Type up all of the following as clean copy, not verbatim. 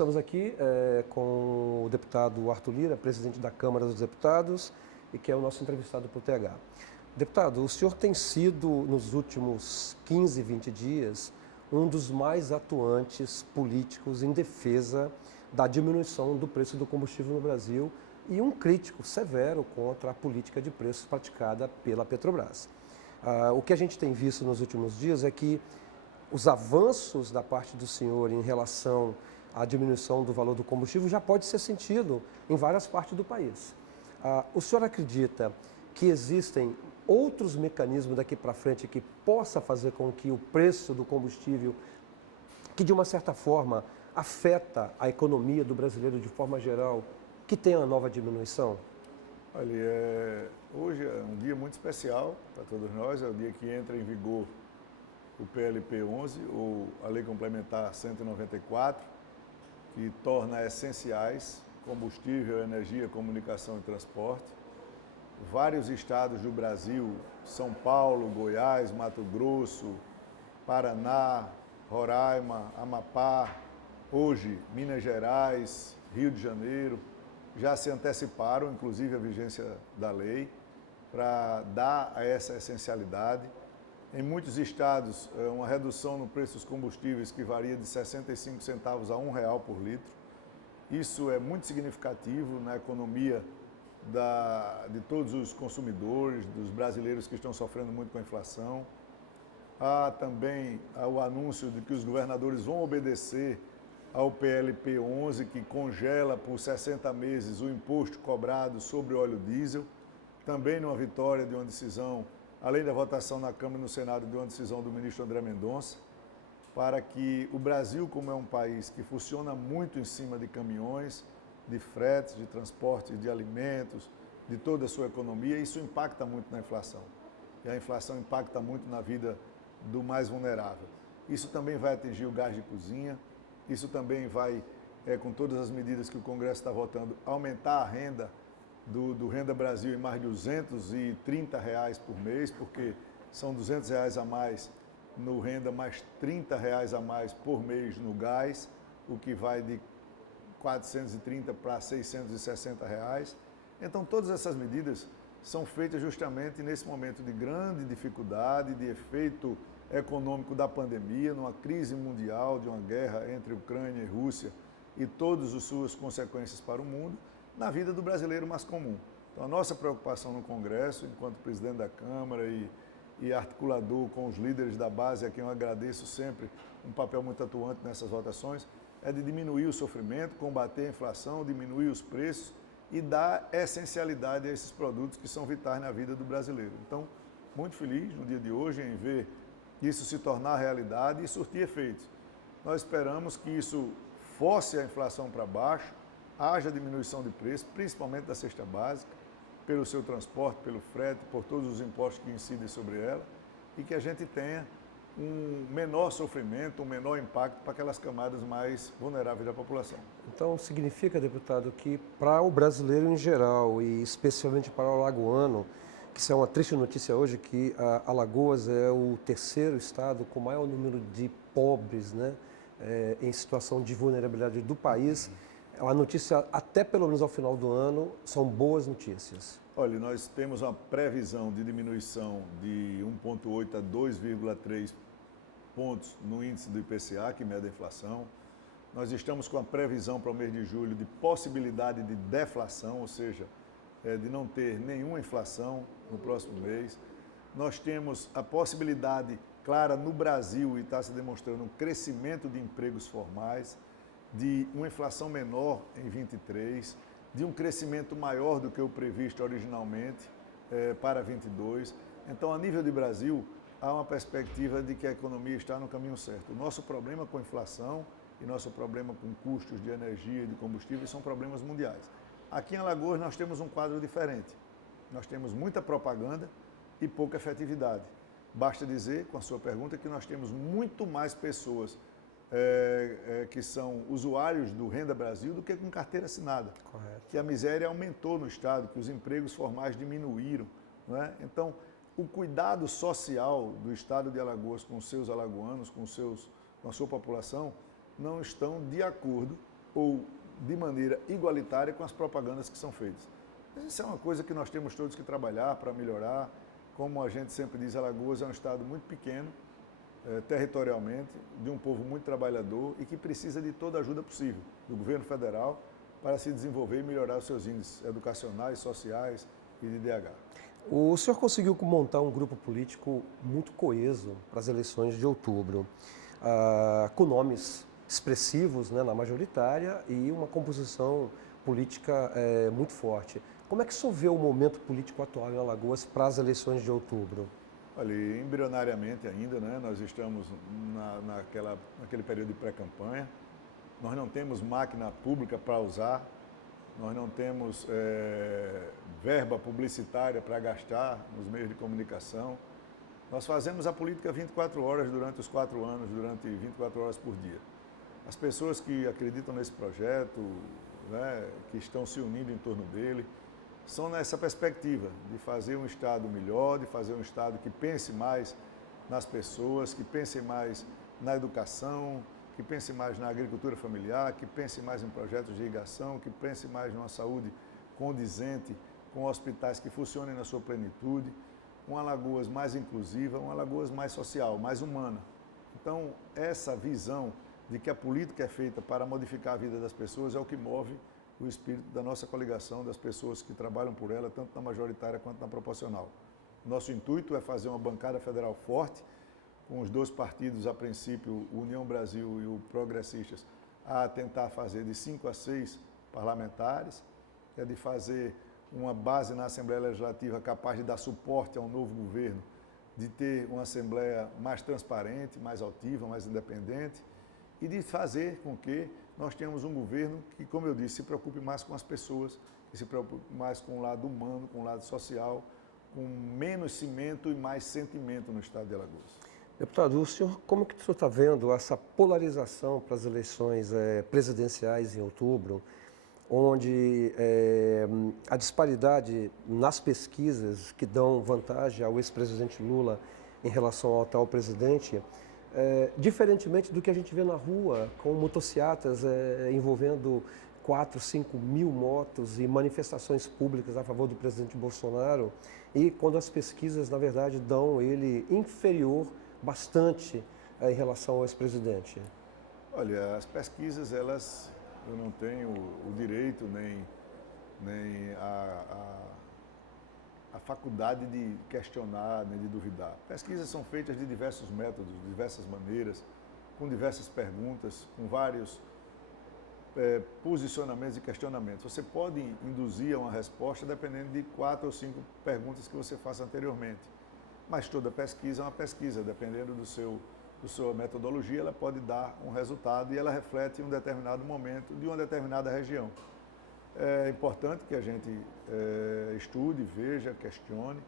estamos aqui com o deputado Arthur Lira, presidente da Câmara dos Deputados, e que é o nosso entrevistado por TH. Deputado, o senhor tem sido, nos últimos 15, 20 dias, um dos mais atuantes políticos em defesa da diminuição do preço do combustível no Brasil e um crítico severo contra a política de preços praticada pela Petrobras. O que a gente tem visto nos últimos dias é que os avanços da parte do senhor em relação à diminuição do valor do combustível já pode ser sentido em várias partes do país. O senhor acredita que existem outros mecanismos daqui para frente que possa fazer com que o preço do combustível, que de uma certa forma afeta a economia do brasileiro de forma geral, que tenha uma nova diminuição? Olha, hoje é um dia muito especial para todos nós, é o dia que entra em vigor o PLP 11, ou a Lei Complementar 194, que torna essenciais combustível, energia, comunicação e transporte. Vários estados do Brasil, São Paulo, Goiás, Mato Grosso, Paraná, Roraima, Amapá, hoje Minas Gerais, Rio de Janeiro, já se anteciparam, inclusive, a vigência da lei, para dar a essa essencialidade. Em muitos estados, uma redução no preço dos combustíveis que varia de 65 centavos a R$1 por litro. Isso é muito significativo na economia de todos os consumidores, dos brasileiros que estão sofrendo muito com a inflação. Há também o anúncio de que os governadores vão obedecer ao PLP 11, que congela por 60 meses o imposto cobrado sobre o óleo diesel, também numa vitória de uma decisão, além da votação na Câmara e no Senado, de uma decisão do ministro André Mendonça, para que o Brasil, como é um país que funciona muito em cima de caminhões, de fretes, de transporte de alimentos, de toda a sua economia, isso impacta muito na inflação. E a inflação impacta muito na vida do mais vulnerável. Isso também vai atingir o gás de cozinha, isso também vai, com todas as medidas que o Congresso está votando, aumentar a renda do Renda Brasil em mais de R$230 por mês, porque são R$200 a mais no renda, mais R$30 a mais por mês no gás, o que vai de 430 para R$660. Então, todas essas medidas são feitas justamente nesse momento de grande dificuldade, de efeito econômico da pandemia, numa crise mundial, de uma guerra entre Ucrânia e Rússia e todas as suas consequências para o mundo, na vida do brasileiro mais comum. Então, a nossa preocupação no Congresso, enquanto presidente da Câmara e articulador com os líderes da base, a quem eu agradeço sempre um papel muito atuante nessas votações, é de diminuir o sofrimento, combater a inflação, diminuir os preços e dar essencialidade a esses produtos que são vitais na vida do brasileiro. Então, muito feliz no dia de hoje em ver isso se tornar realidade e surtir efeitos. Nós esperamos que isso force a inflação para baixo, haja diminuição de preço, principalmente da cesta básica, pelo seu transporte, pelo frete, por todos os impostos que incidem sobre ela, e que a gente tenha um menor sofrimento, um menor impacto para aquelas camadas mais vulneráveis da população. Então, significa, deputado, que para o brasileiro em geral, e especialmente para o alagoano, que isso é uma triste notícia hoje, que Alagoas é o terceiro estado com maior número de pobres, né, em situação de vulnerabilidade do país. A notícia, até pelo menos ao final do ano, são boas notícias. Olha, nós temos uma previsão de diminuição de 1,8 a 2,3 pontos no índice do IPCA, que mede a inflação. Nós estamos com a previsão para o mês de julho de possibilidade de deflação, ou seja, de não ter nenhuma inflação no próximo mês. Nós temos a possibilidade clara no Brasil, e está se demonstrando um crescimento de empregos formais, de uma inflação menor em 23, de um crescimento maior do que o previsto originalmente para 22. Então, a nível de Brasil, há uma perspectiva de que a economia está no caminho certo. O nosso problema com a inflação e nosso problema com custos de energia e de combustíveis são problemas mundiais. Aqui em Alagoas nós temos um quadro diferente. Nós temos muita propaganda e pouca efetividade. Basta dizer, com a sua pergunta, que nós temos muito mais pessoas que são usuários do Renda Brasil do que com carteira assinada. Correto. Que a miséria aumentou no estado, que os empregos formais diminuíram. Não é? Então, o cuidado social do estado de Alagoas com os seus alagoanos, com a sua população, não estão de acordo ou de maneira igualitária com as propagandas que são feitas. Mas isso é uma coisa que nós temos todos que trabalhar para melhorar. Como a gente sempre diz, Alagoas é um estado muito pequeno, territorialmente, de um povo muito trabalhador e que precisa de toda a ajuda possível do governo federal para se desenvolver e melhorar os seus índices educacionais, sociais e de DH. O senhor conseguiu montar um grupo político muito coeso para as eleições de outubro, com nomes expressivos, né, na majoritária e uma composição política muito forte. Como é que o senhor vê o momento político atual em Alagoas para as eleições de outubro? Olha, embrionariamente ainda, né, nós estamos naquele período de pré-campanha, nós não temos máquina pública para usar, nós não temos verba publicitária para gastar nos meios de comunicação. Nós fazemos a política 24 horas durante os 4 anos, durante 24 horas por dia. As pessoas que acreditam nesse projeto, né, que estão se unindo em torno dele, são nessa perspectiva de fazer um Estado melhor, de fazer um Estado que pense mais nas pessoas, que pense mais na educação, que pense mais na agricultura familiar, que pense mais em projetos de irrigação, que pense mais numa saúde condizente, com hospitais que funcionem na sua plenitude, uma Alagoas mais inclusiva, uma Alagoas mais social, mais humana. Então, essa visão de que a política é feita para modificar a vida das pessoas é o que move o espírito da nossa coligação, das pessoas que trabalham por ela, tanto na majoritária quanto na proporcional. Nosso intuito é fazer uma bancada federal forte, com os 2 partidos, a princípio, o União Brasil e o Progressistas, a tentar fazer de 5 a 6 parlamentares, que é de fazer uma base na Assembleia Legislativa capaz de dar suporte ao novo governo, de ter uma Assembleia mais transparente, mais altiva, mais independente, e de fazer com que nós tenhamos um governo que, como eu disse, se preocupe mais com as pessoas, que se preocupe mais com o lado humano, com o lado social, com menos cimento e mais sentimento no estado de Alagoas. Deputado, como que o senhor está vendo essa polarização para as eleições presidenciais em outubro, onde a disparidade nas pesquisas que dão vantagem ao ex-presidente Lula em relação ao atual presidente, diferentemente do que a gente vê na rua, com motocicletas envolvendo 4, 5 mil motos e manifestações públicas a favor do presidente Bolsonaro, e quando as pesquisas, na verdade, dão ele inferior bastante em relação ao ex-presidente? Olha, as pesquisas, eu não tenho o direito nem a faculdade de questionar, nem de duvidar. Pesquisas são feitas de diversos métodos, de diversas maneiras, com diversas perguntas, com vários posicionamentos e questionamentos. Você pode induzir a uma resposta dependendo de 4 ou 5 perguntas que você faça anteriormente. Mas toda pesquisa é uma pesquisa, dependendo da sua metodologia, ela pode dar um resultado e ela reflete um determinado momento de uma determinada região. É importante que a gente estude, veja, questione.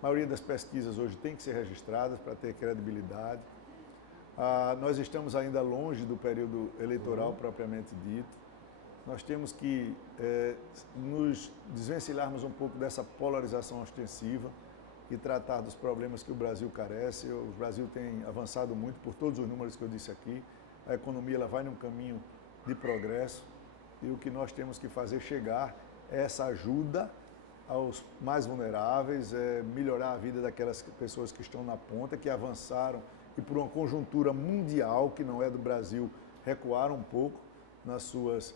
A maioria das pesquisas hoje tem que ser registradas para ter credibilidade. Nós estamos ainda longe do período eleitoral propriamente dito. Nós temos que nos desvencilharmos um pouco dessa polarização ostensiva e tratar dos problemas que o Brasil carece. O Brasil tem avançado muito por todos os números que eu disse aqui. A economia ela vai num caminho de progresso e o que nós temos que fazer chegar é essa ajuda aos mais vulneráveis, melhorar a vida daquelas pessoas que estão na ponta, que avançaram e por uma conjuntura mundial, que não é do Brasil, recuaram um pouco nas suas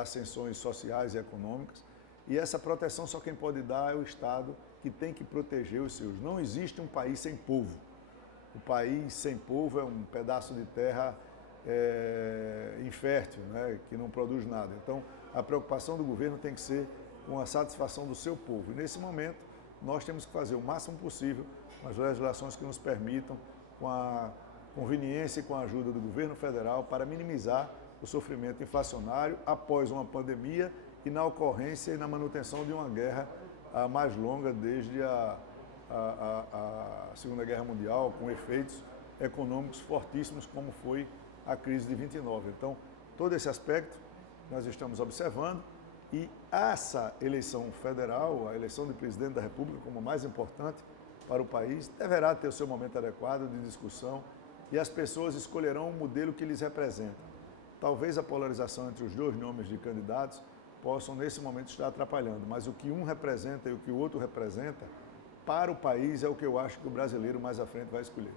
ascensões sociais e econômicas. E essa proteção só quem pode dar é o Estado, que tem que proteger os seus. Não existe um país sem povo. O país sem povo é um pedaço de terra infértil, né, que não produz nada. Então, a preocupação do governo tem que ser com a satisfação do seu povo. E, nesse momento, nós temos que fazer o máximo possível com as legislações que nos permitam, com a conveniência e com a ajuda do governo federal, para minimizar o sofrimento inflacionário após uma pandemia e na ocorrência e na manutenção de uma guerra a mais longa desde a Segunda Guerra Mundial, com efeitos econômicos fortíssimos, como foi a crise de 29. Então, todo esse aspecto nós estamos observando e essa eleição federal, a eleição de presidente da República, como a mais importante para o país, deverá ter o seu momento adequado de discussão e as pessoas escolherão o modelo que lhes representa. talvez a polarização entre os dois nomes de candidatos possam, nesse momento, estar atrapalhando. Mas o que um representa e o que o outro representa, para o país, é o que eu acho que o brasileiro mais à frente vai escolher.